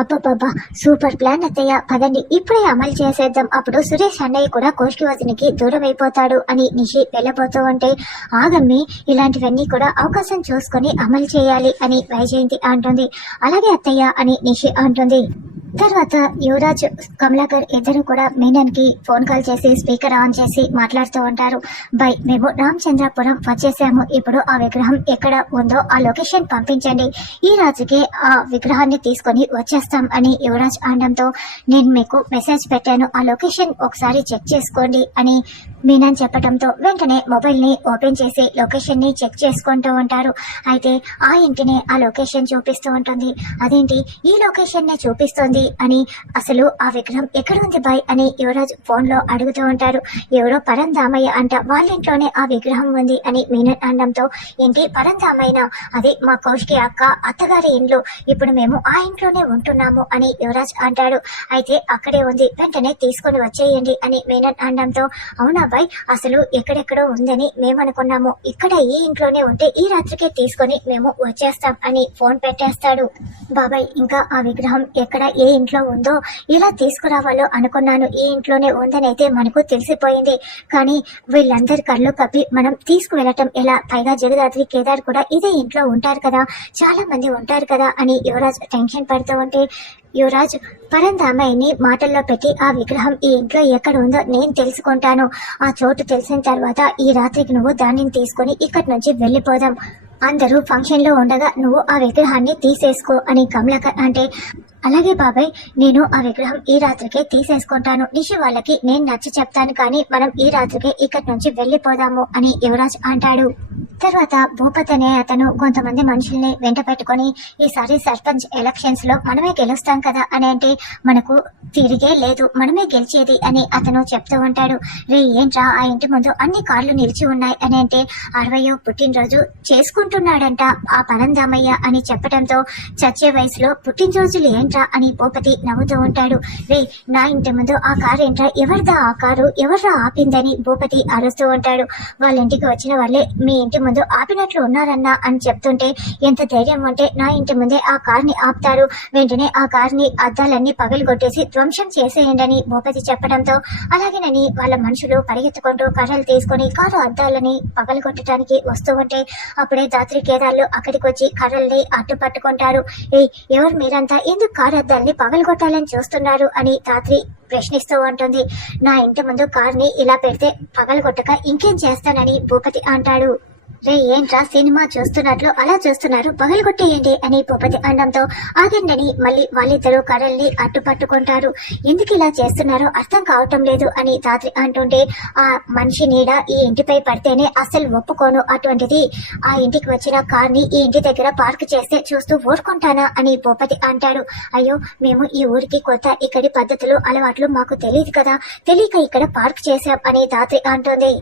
అబ్బబ్బబ్బా super plan అత్తయ్య, పదండి ఇప్పుడే అమలు చేసేద్దాం, అప్పుడు సురేష్ అన్నయ్య కూడా కోష్కి వదినికి దూరం అయిపోతాడు అని నిషి వెళ్ళబోతూ ఉంటే, ఆగమ్మి ఇలాంటివన్నీ కూడా అవకాశం చూసుకొని అమలు చేయాలి అని వైజయంతి అంటుంది. అలాగే అత్తయ్య అని నిషి అంటుంది. తర్వాత యువరాజ్ కమలాకర్ ఇద్దరు కూడా మీనన్ కి ఫోన్ కాల్ చేసి స్పీకర్ ఆన్ చేసి మాట్లాడుతూ ఉంటారు. బై, మేము రామచంద్రపురం వచ్చేసాము, ఇప్పుడు ఆ విగ్రహం ఎక్కడ ఉందో ఆ లొకేషన్ పంపించండి, ఈ రాత్రికి ఆ విగ్రహాన్ని తీసుకొని వచ్చేస్తాం అని యువరాజ్ అనడంతో, నేను మీకు మెసేజ్ పెట్టాను, ఆ లొకేషన్ ఒకసారి చెక్ చేసుకోండి అని మీనన్ చెప్పడంతో వెంటనే మొబైల్ ని ఓపెన్ చేసి లొకేషన్ ని చెక్ చేసుకుంటూ ఉంటారు. అయితే ఆ ఇంటిని ఆ లొకేషన్ చూపిస్తూ ఉంటుంది. అదేంటి ఈ లొకేషన్ నే చూపిస్తోంది అని, అసలు ఆ విగ్రహం ఎక్కడ ఉంది బాయ్ అని యువరాజ్ ఫోన్ లో అడుగుతూ ఉంటారు. ఎవరో పరంధామయ్య అంట, వాళ్ళ ఇంట్లోనే ఆ విగ్రహం ఉంది అని మీనన్ అనడంతో, ఏంటి పరంధామయ్య, అది మా కౌశికి అక్క అత్తగారి ఇంట్లో, ఇప్పుడు మేము ఆ ఇంట్లోనే ఉంటున్నాము అని యువరాజ్ అంటాడు. అయితే అక్కడే ఉంది, వెంటనే తీసుకొని వచ్చేయండి అని మీనన్ అనడంతో, అవునా బాయ్, అసలు ఎక్కడెక్కడో ఉందని మేమనుకున్నాము, ఇక్కడ ఈ ఇంట్లోనే ఉంటే ఈ రాత్రికే తీసుకొని మేము వచ్చేస్తాం అని ఫోన్ పెట్టేస్తాడు. బాబాయ్, ఇంకా ఆ విగ్రహం ఎక్కడ ఏ ఇంట్లో ఉందో ఇలా తీసుకురావాలో అనుకున్నాను, ఈ ఇంట్లోనే ఉందని అయితే మనకు తెలిసిపోయింది, కానీ వీళ్ళందరి కళ్ళు కప్పి మనం తీసుకువెళ్ళటం ఎలా, పైగా జగదాత్రి కేదార్ కూడా ఇదే ఇంట్లో ఉంటారు కదా, చాలా మంది ఉంటారు కదా అని యువరాజ్ టెన్షన్ పడుతూ ఉంటే, యువరాజ్ పరంధామయ్యని మాటల్లో పెట్టి ఆ విగ్రహం ఈ ఇంట్లో ఎక్కడ ఉందో నేను తెలుసుకుంటాను, ఆ చోటు తెలిసిన తర్వాత ఈ రాత్రికి నువ్వు దానిని తీసుకొని ఇక్కడి నుంచి వెళ్ళిపోదాం, అందరూ ఫంక్షన్ లో ఉండగా నువ్వు ఆ విగ్రహాన్ని తీసేసుకో అని కమలాకర్ అంటే, అలాగే బాబాయ్, నేను ఆ విగ్రహం ఈ రాత్రికే తీసేసుకుంటాను, నిషి వాళ్ళకి నేను నచ్చి చెప్తాను, కానీ మనం ఈ రాత్రికే ఇక్కడి నుంచి వెళ్ళిపోదాము అని యువరాజ్ అంటాడు. తర్వాత భూపత్ అనే అతను కొంతమంది మనుషుల్ని వెంట పెట్టుకుని, ఈసారి సర్పంచ్ ఎలక్షన్స్ లో మనమే గెలుస్తాం కదా అని అంటే, మనకు తిరిగే లేదు, మనమే గెలిచేది అని అతను చెప్తూ ఉంటాడు. రే ఏంట్రా ఆ ఇంటి ముందు అన్ని కార్లు నిలిచి ఉన్నాయి అని అంటే, 60వ పుట్టినరోజు చేసుకుంటున్నాడంట ఆ పరంధామయ్య అని చెప్పడంతో, చచ్చే వయసులో పుట్టినరోజులు ఏంట్రా అని భూపతి నవ్వుతూ ఉంటాడు. రే నా ఇంటి ముందు ఆ కారు ఏంట్రా, ఎవరిదా ఆ కారు, ఎవర్రా ఆపిందని భూపతి అరుస్తూ ఉంటాడు. వాళ్ళ ఇంటికి వచ్చిన వాళ్ళే మీ ఇంటి ముందు ఆపినట్లు ఉన్నారన్నా అని చెప్తుంటే, ఎంత ధైర్యం ఉంటే నా ఇంటి ముందే ఆ కార్ని ఆపుతారు, వెంటనే ఆ కార్ని అద్దాలన్నీ పగలగొట్టేసి ధ్వంసం చేసేయండి అని భూపతి చెప్పడంతో, అలాగేనని వాళ్ళ మనుషులు పరిగెత్తుకుంటూ కర్రలు తీసుకుని కారు అద్దాలని పగలగొట్టడానికి వస్తూ ఉంటే, అప్పుడే దాత్రి కేదార్లు అక్కడికి వచ్చి కర్రల్ని అడ్డు పట్టుకుంటారు. ఎవరు మీరంతా, ఎందుకు కారు అద్దాలని పగలగొట్టాలని చూస్తున్నారు అని దాత్రి ప్రశ్నిస్తూ ఉంటుంది. నా ఇంటి ముందు కార్ని ఇలా పెడితే పగలగొట్టక ఇంకేం చేస్తానని భూపతి అంటాడు. రే ఏంట్రా సినిమా చూస్తున్నట్లు అలా చూస్తున్నారు, పగలగొట్టేయండి అని భూపతి అనడంతో, ఆగండి మళ్ళీ వాళ్ళిద్దరూ కర్రల్ని అడ్డు పట్టుకుంటారు. ఎందుకు ఇలా చేస్తున్నారో అర్థం కావటం లేదు అని దాత్రి అంటుంటే, ఆ మనిషి నీడ ఈ ఇంటిపై పడితేనే అస్సలు ఒప్పుకోను, అటువంటిది ఆ ఇంటికి వచ్చిన కార్ని ఈ ఇంటి దగ్గర పార్క్ చేస్తే చూస్తూ ఊరుకుంటానా అని భూపతి అంటాడు. అయ్యో మేము ఈ ఊరికి కొత్త, ఇక్కడి పద్ధతులు అలవాట్లు మాకు తెలియదు కదా, తెలియక ఇక్కడ పార్క్ చేశాం అని దాత్రి అంటుంది.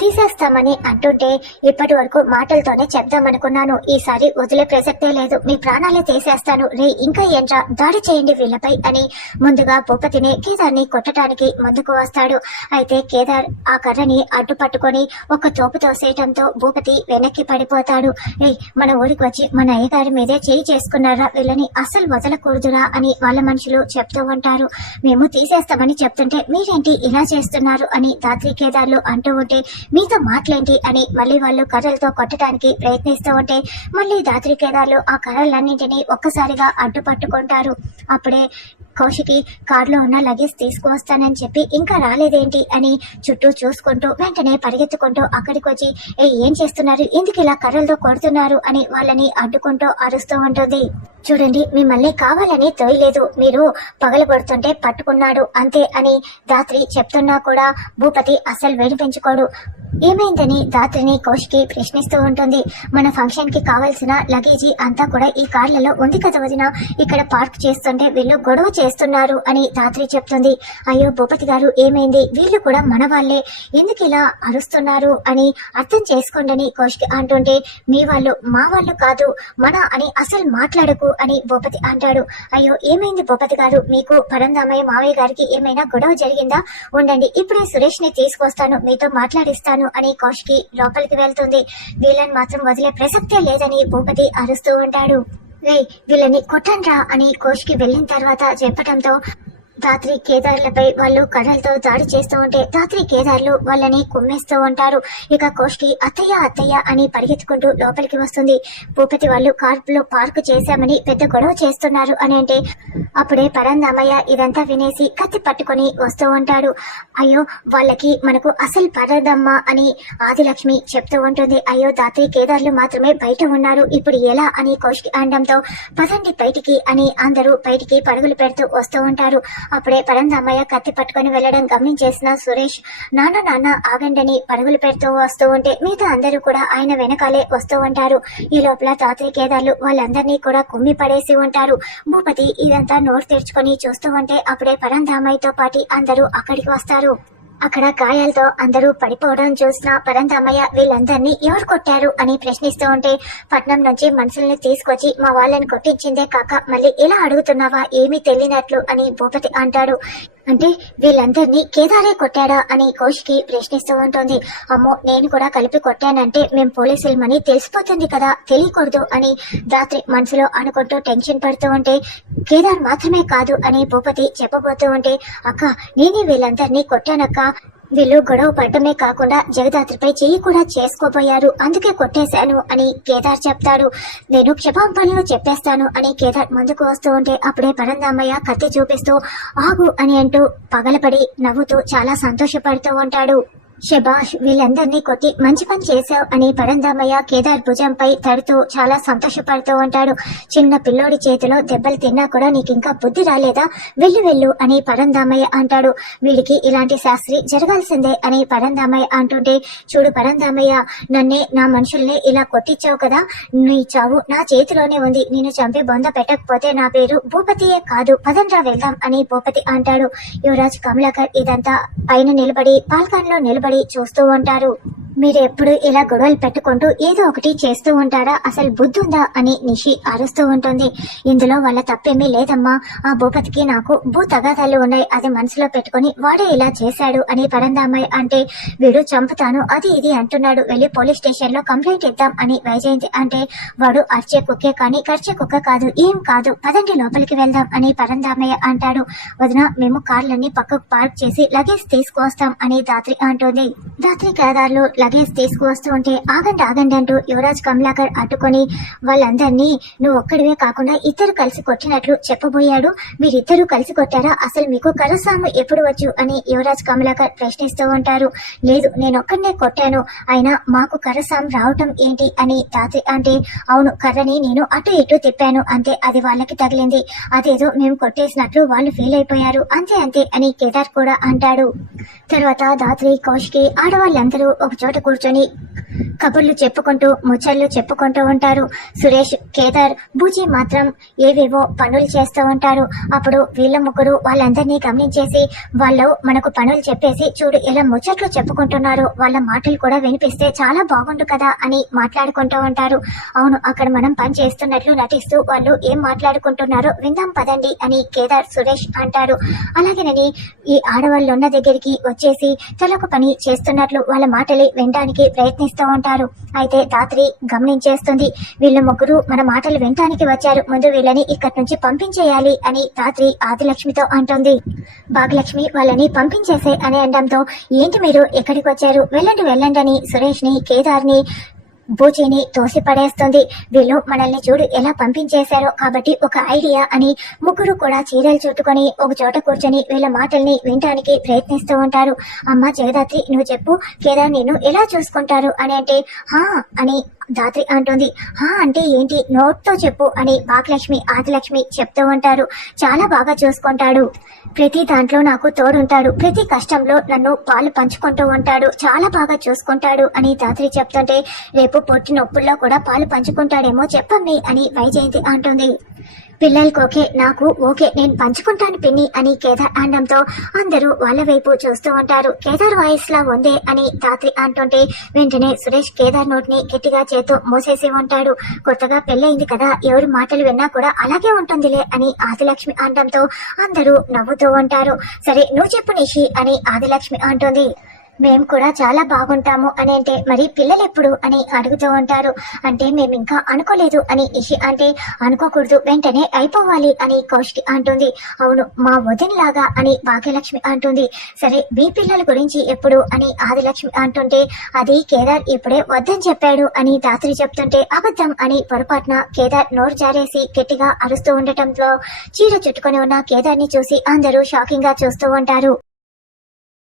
తీసేస్తామని అంటుంటే, ఇప్పటి వరకు మాటలతోనే చెప్దామనుకున్నాను, ఈసారి వదిలే ప్రసక్తే లేదు, మీ ప్రాణాలే తీసేస్తాను, రే ఇంకా ఏంట్రా దాడి చేయండి వీళ్ళపై అని ముందుగా భూపతిని కేదార్ని కొట్టడానికి ముందుకు వస్తాడు. అయితే కేదార్ ఆ కర్రని అడ్డు పట్టుకొని ఒక తోపు తోసేయటంతో భూపతి వెనక్కి పడిపోతాడు. మన ఊరికి వచ్చి మన అయ్యగారి మీదే చేయి చేసుకున్నారా, వీళ్ళని అస్సలు వదలకూడదురా అని వాళ్ళ మనుషులు చెప్తూ ఉంటారు. మేము తీసేస్తామని చెప్తుంటే మీరేంటి ఇలా చేస్తున్నారు అని దాత్రి కేదార్లు అంటూ ఉంటే, మీతో మాట్లాంటి అని మళ్ళీ వాళ్ళు కర్రలతో కొట్టడానికి ప్రయత్నిస్తూ ఉంటే, మళ్ళీ దాత్రి కేదార్లు ఆ కర్రలన్నింటినీ ఒక్కసారిగా అడ్డు పట్టుకుంటారు. అప్పుడే కౌశికి కారులో ఉన్న లగేజ్ తీసుకువస్తానని చెప్పి ఇంకా రాలేదేంటి అని చుట్టూ చూసుకుంటూ వెంటనే పరిగెత్తుకుంటూ అక్కడికి వచ్చి, ఏం చేస్తున్నారు, ఎందుకు ఇలా కర్రలతో కొడుతున్నారు అని వాళ్ళని అడ్డుకుంటూ అరుస్తూ ఉంటుంది. చూడండి మిమ్మల్ని కావాలని తోయలేదు, మీరు పగలగొడుతుంటే పట్టుకున్నాడు అంతే అని దాత్రి చెప్తున్నా కూడా భూపతి అస్సలు వినిపించుకోడు. ఏమైందని దాత్రిని కౌశికి ప్రశ్నిస్తూ ఉంటుంది. మన ఫంక్షన్ కి కావాల్సిన లగేజీ అంతా కూడా ఈ కార్లలో ఉంది కదా వదిన, ఇక్కడ పార్క్ చేస్తుంటే వీళ్ళు గొడవ చేస్తున్నారు అని దాత్రి చెప్తుంది. అయ్యో భూపతి గారు ఏమైంది, వీళ్ళు కూడా మన వాళ్ళే, ఎందుకు ఇలా అరుస్తున్నారు అని అర్థం చేసుకోండి కౌశికి అంటుంటే, మీ వాళ్ళు మా వాళ్ళు కాదు, మన అని అసలు మాట్లాడకు అని భూపతి అంటాడు. అయ్యో ఏమైంది భూపతి గారు, మీకు పరంధామయ్య మావయ్య గారికి ఏమైనా గొడవ జరిగిందా, ఉండండి ఇప్పుడే సురేష్ ని తీసుకొస్తాను, మీతో మాట్లాడిస్తాను అని కౌశికి లోపలికి వెళ్తుంది. వీళ్ళని మాత్రం వదిలే ప్రసక్తే లేదని భూపతి అరుస్తూ ఉంటాడు. రే వీళ్ళని కొట్టండ్రా అని కోష్కి వెళ్ళిన తర్వాత చెప్పడంతో రాత్రి కేదార్లపై వాళ్ళు కర్రలతో దాడి చేస్తూ ఉంటే రాత్రి కేదార్లు వాళ్ళని కుమ్మేస్తూ ఉంటారు. ఇక కోష్కి అత్తయ్య అత్తయ్య అని పరిగెత్తుకుంటూ లోపలికి వస్తుంది. భూపతి వాళ్ళు కార్లో పార్క్ చేశామని పెద్ద గొడవ చేస్తున్నారు అని అంటే అప్పుడే పరందామయ్య ఇదంతా వినేసి కత్తి పట్టుకొని వస్తూ ఉంటాడు. అయ్యో వాళ్ళకి మనకు అసలు పడదమ్మా అని ఆదిలక్ష్మి చెప్తూ ఉంటుంది. అయ్యో రాత్రి కేదార్లు మాత్రమే బయట ఉన్నారు, ఇప్పుడు ఎలా అని కోష్కి అనడంతో పదండి బయటికి అని అందరూ బయటికి పరుగులు పెడుతూ వస్తూ ఉంటారు. అప్పుడే పరందామయ్య కత్తి పట్టుకుని వెళ్లడం గమనించేసిన సురేష్ నాన్న నాన్న ఆగండని పరుగులు పెడుతూ వస్తూ ఉంటే మిగతా అందరూ కూడా ఆయన వెనకాలే వస్తూ ఉంటారు. ఈ లోపల రాత్రి కేదార్లు వాళ్ళందరినీ కూడా కుమ్మి పడేసి ఉంటారు. భూపతి ఇదంతా నోరు తెరుచుకొని చూస్తూ ఉంటే అప్పుడే పరంధామయ్యతో పాటు అందరూ అక్కడికి వస్తారు. అక్కడ గాయాలతో అందరూ పడిపోవడం చూసిన పరంధామయ్య వీళ్ళందరినీ ఎవరు కొట్టారు అని ప్రశ్నిస్తూ ఉంటే పట్నం నుంచి మనుషుల్ని తీసుకొచ్చి మా వాళ్ళని కొట్టించిందే కాక మళ్ళీ ఇలా అడుగుతున్నావా ఏమీ తెలియనట్లు అని భూపతి అంటాడు. అంటే వీళ్ళందరినీ కేదారే కొట్టాడా అని కోష్కి ప్రశ్నిస్తూ ఉంటుంది. అమ్మో నేను కూడా కలిపి కొట్టానంటే మేము పోలీసులమని తెలిసిపోతుంది కదా, తెలియకూడదు అని రాత్రి మనసులో అనుకుంటూ టెన్షన్ పడుతూ ఉంటే కేదార్ మాత్రమే కాదు అని భూపతి చెప్పబోతూ ఉంటే అక్క నేనే వీళ్ళందరినీ కొట్టానక్క, వీళ్ళు గొడవ పడటమే కాకుండా జగదాత్రిపై చెయ్యి కూడా చేసుకోబోయారు, అందుకే కొట్టేశాను అని కేదార్ చెప్తాడు. నేను క్షమాపణలు చెప్పేస్తాను అని కేదార్ ముందుకు వస్తూ ఉంటే అప్పుడే పరందామయ్య కత్తి చూపిస్తూ ఆగు అని అంటూ పగలపడి నవ్వుతూ చాలా సంతోషపడుతూ ఉంటాడు. శబాష్ వీళ్ళందరినీ కొట్టి మంచి పని చేశావు అని పరందామయ్య కేదార్ భుజంపై తడుతూ చాలా సంతోషపడుతూ ఉంటాడు. చిన్న పిల్లోడి చేతిలో దెబ్బలు తిన్నా కూడా నీకింకా బుద్ధి రాలేదా, వెళ్ళు వెళ్ళు అని పరందామయ్య అంటాడు. వీడికి ఇలాంటి శాస్త్రి జరగాల్సిందే అని పరందామయ్య అంటుంటే చూడు పరందామయ్య నన్నే నా మనుషుల్ని ఇలా కొట్టించావు కదా, నీ చావు నా చేతిలోనే ఉంది, నేను చంపి బొంద పెట్టకపోతే నా పేరు భూపతియే కాదు, పదండ్రా వెళ్దాం అని భూపతి అంటాడు. యువరాజ్ కమలాకర్ ఇదంతా పైన నిలబడి బాల్కన్లో నిలబడి చూస్తూ ఉంటారు. మీరు ఎప్పుడు ఇలా గొడవలు పెట్టుకుంటూ ఏదో ఒకటి చేస్తూ ఉంటారా, అసలు బుద్ధి ఉందా అని నిషి అరుస్తూ ఉంటుంది. ఇందులో వాళ్ళ తప్పేమీ లేదమ్మా, ఆ భూపతికి నాకు భూ తగాదాలు ఉన్నాయి, అది మనసులో పెట్టుకుని వాడే ఇలా చేశాడు అని పరందామయ్య అంటే వీడు చంపుతాను అది ఇది అంటున్నాడు, వెళ్ళి పోలీస్ స్టేషన్ లో కంప్లైంట్ ఇద్దాం అని వైజయంతి అంటే వాడు అరిచే కుక్కే కానీ కరిచే కుక్క కాదు, ఏం కాదు, పదండి లోపలికి వెళ్దాం అని పరందామయ్య అంటాడు. వదిన మేము కార్లన్నీ పక్కకు పార్క్ చేసి లగేజ్ తీసుకువస్తాం అని రాత్రి అంటుంది. రాత్రి కేదార్లు లగేజ్ తీసుకువస్తూ ఉంటే ఆగండి ఆగండి అంటూ యువరాజ్ కమలాకర్ అడ్డుకొని వాళ్ళందరినీ నువ్వు ఒక్కడివే కాకుండా ఇద్దరు కలిసి కొట్టినట్లు చెప్పబోయాడు, మీరిద్దరూ కలిసి కొట్టారా, అసలు మీకు కరసాము ఎప్పుడు వచ్చు అని యువరాజ్ కమలాకర్ ప్రశ్నిస్తూ ఉంటారు. లేదు నేను ఒక్కడనే కొట్టాను, అయినా మాకు కరసాం రావటం ఏంటి అని రాత్రి అంటే అవును కర్రని నేను అటు ఇటు తిప్పాను అంతే, అది వాళ్ళకి తగిలింది, అదేదో మేము కొట్టేసినట్లు వాళ్ళు ఫీల్ అయిపోయారు అంతే అంతే అని కేదార్ కూడా అంటాడు. తర్వాత రాత్రి కోష్కి ఆడవాళ్ళందరూ ఒక చోట కూర్చొని కబుర్లు చెప్పుకుంటూ ముచ్చట్లు చెప్పుకుంటూ ఉంటారు. సురేష్ కేదార్ బూజీ మాత్రం ఏవేవో పనులు చేస్తూ ఉంటారు. అప్పుడు వీళ్ళ ముగ్గురు వాళ్ళందరినీ గమనించేసి వాళ్ళు మనకు పనులు చెప్పేసి చూడు ఎలా ముచ్చట్లు చెప్పుకుంటున్నారో, వాళ్ళ మాటలు కూడా వినిపిస్తే చాలా బాగుండు కదా అని మాట్లాడుకుంటూ ఉంటారు. అవును అక్కడ మనం పని చేస్తున్నట్లు నటిస్తూ వాళ్ళు ఏం మాట్లాడుకుంటున్నారో విందాం పదండి అని కేదార్ సురేష్ అంటారు. అలాగేనని ఈ ఆడవాళ్ళు ఉన్న దగ్గరికి వచ్చేసి తలొక పని చేస్తున్నట్లు వాళ్ళ మాటలు వినడానికి ప్రయత్నిస్తూ ఉంటారు. అయితే రాత్రి గమనించేస్తుంది వీళ్ళ ముగ్గురు మన మాటలు వినటానికి వచ్చారు, ముందు వీళ్ళని ఇక్కడి నుంచి పంపించేయాలి అని రాత్రి ఆదిలక్ష్మితో అంటుంది. భాగ్యలక్ష్మి వాళ్ళని పంపించేసే అని అనడంతో ఏంటి మీరు ఎక్కడికి వచ్చారు, వెళ్ళండి వెళ్ళండి అని సురేష్ ని కేదార్ ని బూచీని తోసి పడేస్తుంది. వీళ్ళు మనల్ని చూడు ఎలా పంపించేశారో, కాబట్టి ఒక ఐడియా అని ముగ్గురు కూడా చీరలు చుట్టుకొని ఒక చోట కూర్చొని వీళ్ళ మాటల్ని వినటానికి ప్రయత్నిస్తూ ఉంటారు. అమ్మ జగదాత్రి నువ్వు చెప్పు కేదార్ నేను ఎలా చూసుకుంటారు అని అంటే హా అని దాత్రి అంటుంది. హా అంటే ఏంటి నోట్తో చెప్పు అని భాగ్యలక్ష్మి ఆదిలక్ష్మి చెప్తూ ఉంటారు. చాలా బాగా చూసుకుంటాడు, ప్రతి దాంట్లో నాకు తోడుంటాడు, ప్రతి కష్టంలో నన్ను పాలు పంచుకుంటూ ఉంటాడు, చాలా బాగా చూసుకుంటాడు అని దాత్రి చెప్తుంటే రేపు పొట్టి నొప్పుల్లో కూడా పాలు పంచుకుంటాడేమో చెప్పమ్మి అని వైజయంతి అంటుంది. పిల్లలకి ఓకే నాకు ఓకే నేను పంచుకుంటాను పిన్ని అని కేదార్ అనడంతో అందరూ వాళ్ళ వైపు చూస్తూ ఉంటారు. కేదార్ వాయిస్ లా ఉందే అని రాత్రి అంటుంటే వెంటనే సురేష్ కేదార్ నోట్ ని గట్టిగా చేతూ మూసేసి ఉంటాడు. కొత్తగా పెళ్ళయింది కదా ఎవరి మాటలు విన్నా కూడా అలాగే ఉంటుందిలే అని ఆదిలక్ష్మి అనడంతో అందరూ నవ్వుతూ ఉంటారు. సరే నువ్వు చెప్పు నిషి అని ఆదిలక్ష్మి అంటుంది. మేము కూడా చాలా బాగుంటాము అని అంటే మరి పిల్లలు ఎప్పుడు అని అడుగుతూ ఉంటారు. అంటే మేము ఇంకా అనుకోలేదు అని ఇషి అంటే అనుకోకూడదు వెంటనే అయిపోవాలి అని కౌశికి అంటుంది. అవును మా వదినలాగా అని భాగ్యలక్ష్మి అంటుంది. సరే మీ పిల్లల గురించి ఎప్పుడు అని ఆదిలక్ష్మి అంటుంటే అది కేదార్ ఇప్పుడే వద్దని చెప్పాడు అని ధాత్రి చెప్తుంటే అబద్ధం అని పొరపాటున కేదార్ నోరు జారేసి గట్టిగా అరుస్తూ ఉండటంతో చీర చుట్టుకొని ఉన్న కేదార్ ని చూసి అందరూ షాకింగ్ గా చూస్తూ ఉంటారు.